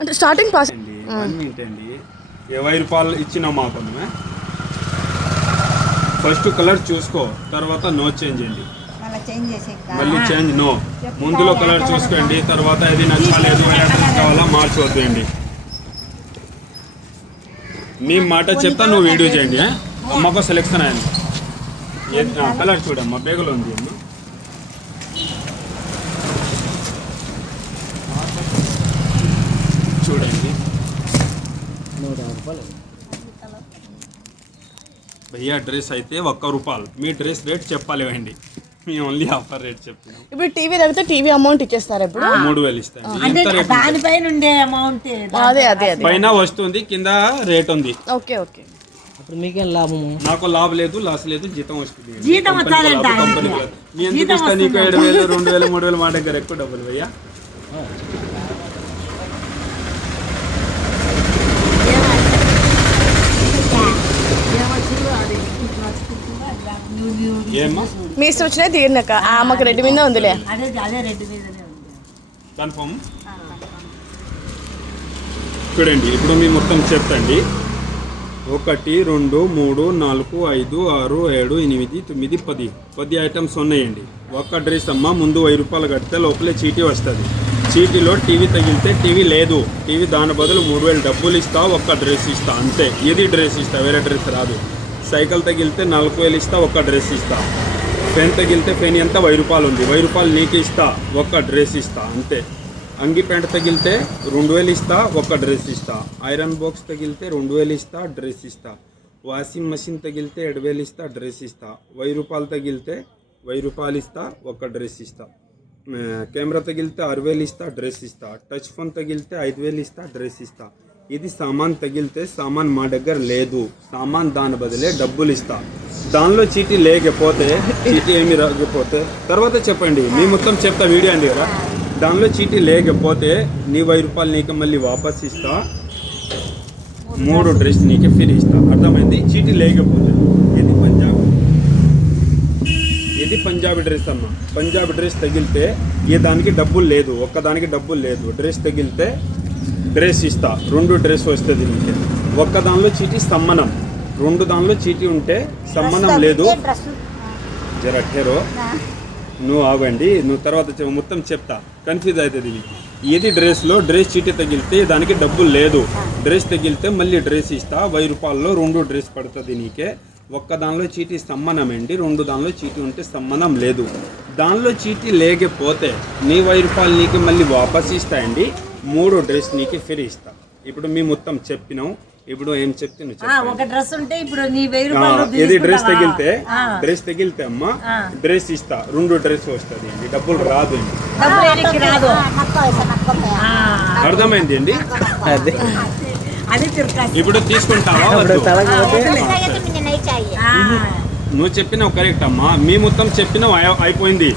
అంటే starting pass అండి 1 minute అండి 20 రూపాయలు ఇచ్చినాం మాకు ఫస్ట్ కలర్ చూసుకో, తర్వాత నో చేంజ్ అండి, మళ్ళీ చేంజ్ నో. ముందులో కలర్ చూసుకోండి, తర్వాత ఇది నచ్చలేదు అడ్రస్ కావాలా మార్చవద్దు అండి. మీ మాట చెప్తా, నువ్వు వీడియో చేయండి. అమ్మకు సెలెక్షన్ అయింది, కలర్ చూడమ్మా బేగలో ఉంది అమ్మ. చూడండి భయ్యా డ్రెస్ అయితే 1 రూపాయలు. మీ డ్రెస్ రేట్ చెప్పాలి అండి, మీ ఓన్లీ ఆఫర్ రేట్ చెప్తున్నాం. ఇప్పుడు టీవీ తగ్గితే టీవీ అమౌంట్ ఇచ్చేస్తారు ఇప్పుడు 3000 ఇస్తాను. దానిపైన ఉండే అమౌంట్ అదే అదే అదే పైన వస్తుంది, కింద రేట్ ఉంది. Okay okay. అప్పుడు మీకేం లాభము? నాకు లాభం లేదు, లాస్ లేదు, జీతం వస్తుంది. జీతం వచ్చాలంట. మీ ఎందుకు ఇస్తా? నీకు 7000 2000 3000 మా దగ్గర ఎక్కువ డబ్బులు భయ్యా. ఏమ్మా మీ ఇష్టం వచ్చినా తీరినాక మాకు రెడ్డి మీద ఉందిలే. అదే రెడ్డి మీదనే ఉంది. కన్ఫర్మ్. చూడండి ఇప్పుడు మీ మొత్తం చెప్తండి. 1 2 3 4 5 6 7 8 9 10 ఐటమ్స్ ఉన్నాయండి. ఒక్క డ్రెస్ అమ్మ ముందు 1000 రూపాయలు కడితే లోపలే చీటీ వస్తుంది. చీటీలో టీవీ తగిలితే టీవీ లేదు, టీవీ దాని బదులు 3000 డబ్బులు ఇస్తా, ఒక్క డ్రెస్ ఇస్తా అంతే. ఇది డ్రెస్ ఇస్తా, వేరే డ్రెస్ రాదు. సైకిల్ తగిలితే 4000 ఇస్తా, ఒక్క డ్రెస్ ఇస్తా. పెన్ తగిలితే పెన్ ఎంత 1000 రూపాయలు ఉంది, 1000 రూపాయలు నీకు ఇస్తా, ఒక్క డ్రెస్ ఇస్తా అంతే. అంగి ప్యాంట్ తగిలితే 2000 ఇస్తా, ఒక్క డ్రెస్ ఇస్తా. ఐరన్ బాక్స్ తగిలితే 2000 ఇస్తా, డ్రెస్ ఇస్తా. వాషింగ్ మెషిన్ తగిలితే 7000 ఇస్తా, డ్రెస్ ఇస్తా. 1000 రూపాయలు తగిలితే 1000 రూపాయలు ఇస్తా, ఒక్క డ్రెస్ ఇస్తా. కెమెరా తగిలితే 6000 ఇస్తా, డ్రెస్ ఇస్తా. టచ్ ఫోన్ తగిలితే 5000 ఇస్తా, డ్రెస్ ఇస్తా. ఇది సామాన్ తగిలితే సామాన్ మా దగ్గర లేదు, సామాన్ దాని బదులే డబ్బులు ఇస్తా. దానిలో చీటీ లేకపోతే చీటీ ఏమి రాకపోతే తర్వాత చెప్పండి, మీ మొత్తం చెప్తా వీడియో అండి కదా. దానిలో చీటీ లేకపోతే నీ 1000 రూపాయలు నీకు మళ్ళీ వాపస్ ఇస్తా, 3 డ్రెస్ నీకే ఫ్రీ ఇస్తా. అర్థమైంది? చీటీ లేకపోతే. ఇది పంజాబీ డ్రెస్ అమ్మ. పంజాబీ డ్రెస్ తగిలితే ఏ దానికి డబ్బులు లేదు, ఒక్కదానికి డబ్బులు లేదు. డ్రెస్ తగిలితే డ్రెస్ ఇస్తా, 2 డ్రెస్ వస్తుంది నీకే. ఒక్క దానిలో చీటీ సమ్మనం, 2 దానిలో చీటీ ఉంటే సమ్మనం లేదు. జర ఠేరో, నువ్వు ఆగండి, నువ్వు తర్వాత మొత్తం చెప్తా, కన్ఫ్యూజ్ అవుతుంది నీకు. ఇది డ్రెస్లో డ్రెస్ చీటీ తగిలితే దానికి డబ్బులు లేదు, డ్రెస్ తగిలితే మళ్ళీ డ్రెస్ ఇస్తా. 1000 రూపాయల్లో 2 డ్రెస్ పడుతుంది నీకే. ఒక్క దానిలో చీటీ సమ్మనం అండి, 2 దానిలో చీటీ ఉంటే సమ్మనం లేదు. దానిలో చీటీ లేకపోతే నీ 1000 రూపాయలు నీకు మళ్ళీ వాపస్ ఇస్తాయండి, 3 డ్రెస్ నీకు ఫ్రీ ఇస్తా. ఇప్పుడు మీ మొత్తం చెప్పినాం, ఇప్పుడు ఏం చెప్తే ఒక డ్రెస్ ఉంటే ఇప్పుడు నీ 1000 రూపాయలు ఇది డ్రెస్ తగిలితే అమ్మ డ్రెస్ ఇస్తా, 2 డ్రెస్ వస్తుంది అండి, డబ్బులు రాదు అండి. అర్థమైంది అండి? ఇప్పుడు తీసుకుంటావా? నువ్వు చెప్పినావు కరెక్ట్ అమ్మా, మీ మొత్తం చెప్పినావు అయిపోయింది.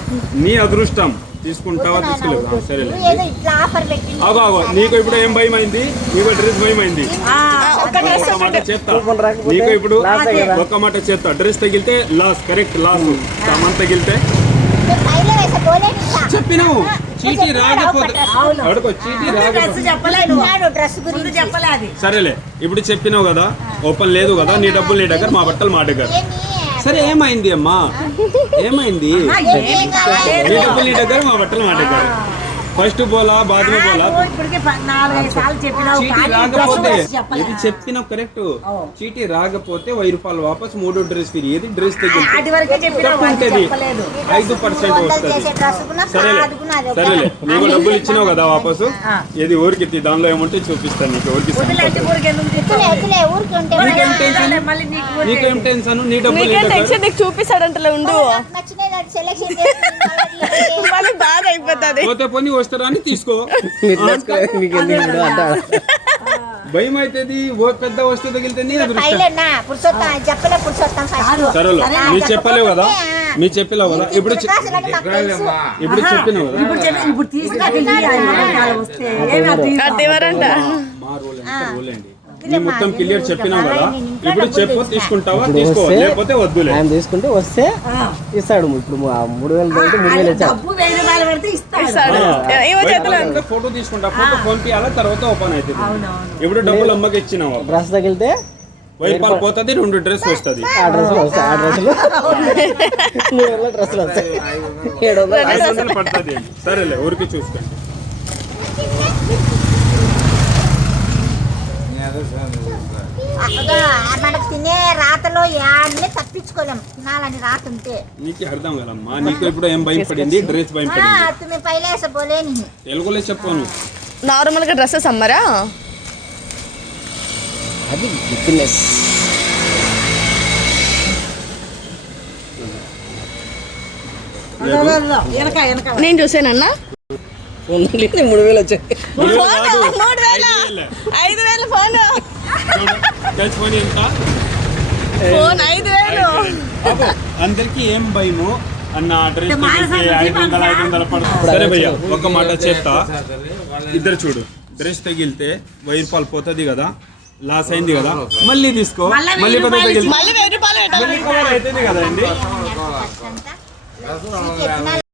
నీ అదృష్టం, తీసుకుంటావా తీసుకోలేదు. సరే ఆగో నీకు ఇప్పుడు ఏం భయం అయింది? నీకు డ్రెస్ భయం అయింది. ఒక మాట చెప్తా నీకు, ఇప్పుడు ఒక మాట చెప్తా. డ్రెస్ తగిలితే లాస్, కరెక్ట్ లాస్. సామాన్ తగిలితే చెప్పినావు, చీటీ రాకపోతే అడుకో, చీటీ రాకపోతే సరేలే. ఇప్పుడు చెప్పినావు కదా, ఓపెన్ లేదు కదా, నీ డబ్బులు నీ దగ్గర, మా బట్టలు మా దగ్గర. సరే ఏమైంది అమ్మా, ఏమైంది? నీ డబ్బులు నీ దగ్గర, మా బట్టలు మా దగ్గర. ఫస్ట్ బోలా బాద్ में बोला చీటీ రాకపోతే, ఇది చెప్పిన కరెక్ట్. చీటీ రాకపోతే 1000 రూపాయలు వాపస్, 3 డ్రెస్ ఫ్రీ. ఏది డ్రెస్ తగ్గింది 5% వస్తుంది. సరేలే సరేలే, నీకు డబ్బులు ఇచ్చినావు కదా వాపసు, ఏది ఊరికి దానిలో ఏముంటే చూపిస్తాను నీకు. ఊరికి నీకేం టెన్షన్? నీ డబ్బులు చూపిస్తాడంటే ఉండు, బాధ అయిపోతుంది. పోతే పోనీ వస్తారా అని తీసుకో, భయం అవుతుంది. పెద్ద వస్తువు తగిలితే నీ అదృష్టం. సరేలే, మీరు చెప్పలేవు కదా, మీరు చెప్పలేవు కదా. ఇప్పుడు చెప్పినావు కదా, మా రోల్ రోల్ అండి. నీ మొత్తం క్లియర్ చెప్పినావు కదా, ఇప్పుడు చెప్పు. తీసుకుంటావా? తీసుకో, లేకపోతే వద్దులే. ఆయన తీసుకుంటే వస్తే ఇస్తాడు. ఇప్పుడు 3000 3000 ఇచ్చాడు. పెడితే ఇస్తాడు ఇస్తాడు ఏమో చేతిలో ఫోటో తీసుకుంటా ఫోటో ఫోన్ తీయాలా తర్వాత ఓపెన్ అవుతుంది అవునవును ఇప్పుడు డబ్బులు అమ్మకి ఇచ్చినావా డ్రెస్ తగిలితే 1000 రూపాయలు పోతుంది 2 డ్రెస్ వస్తుంది ఆ డ్రెస్సులు వస్తాయి ఆ డ్రెస్సులు 300 డ్రెస్సులు వస్తాయి 700 500 పడుతుంది సరేలే ఊరికి చూసుకోండి మనకు తినే రాతలో యాడ్ని తప్పించుకోలేం తినాలని రాత ఉంటే నీకు అర్థం కదమ్మా నీకు ఇప్పుడు ఏం భయం పడింది డ్రెస్ భయం పడింది తుమ్మి పైలే ऐसा बोले नहीं తెలుగులో చెప్పాను నార్మల్ గా డ్రెస్సెస్ అమ్మరా అది బిజినెస్ వెనక వెనక నేను చూసానన్నా ఓన్లీ 3000 వచ్చాయి ఫోన్ 3000 5000 ఫోన్ టచ్ ఫోన్ ఎంత ఫోన్ 5000 అబ్బో, అందరికీ ఏం భయము అన్న డ్రెస్ తగిలితే 500 పడుతుంది సరే భయ్యా ఒక మాట చెప్తా ఇద్దరు చూడు డ్రెస్ తగిలితే 1000 రూపాయలు పోతుంది కదా లాస్ అయింది కదా మళ్ళీ తీసుకో మళ్ళీ 10 తగిలితే మళ్ళీ 1000 రూపాయలు పెట్టాలి మళ్ళీ కవర్ అవుతుంది కదా అండి कष्ट